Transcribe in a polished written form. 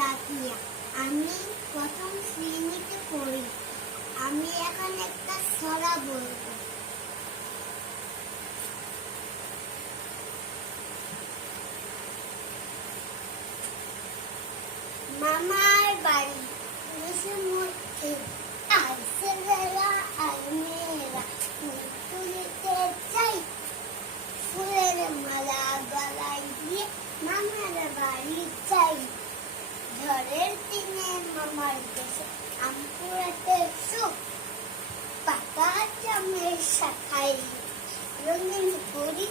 রাফিয়া। আমি প্রথম শ্রেণীতে পড়ি। আমি এখন একটা ছড়া বলবো। মামার বাড়ি মধ্যে আইসে বেলা আর মেয়েরা ফুল তুলিতে চাই। ফুলের মালা গলায় দিয়ে মামার বাড়ি চাই। ঝড়ের দিনে মামার দেশে আম কুড়াতে সুখ। পাকা জামের শাখায় রঙিন করি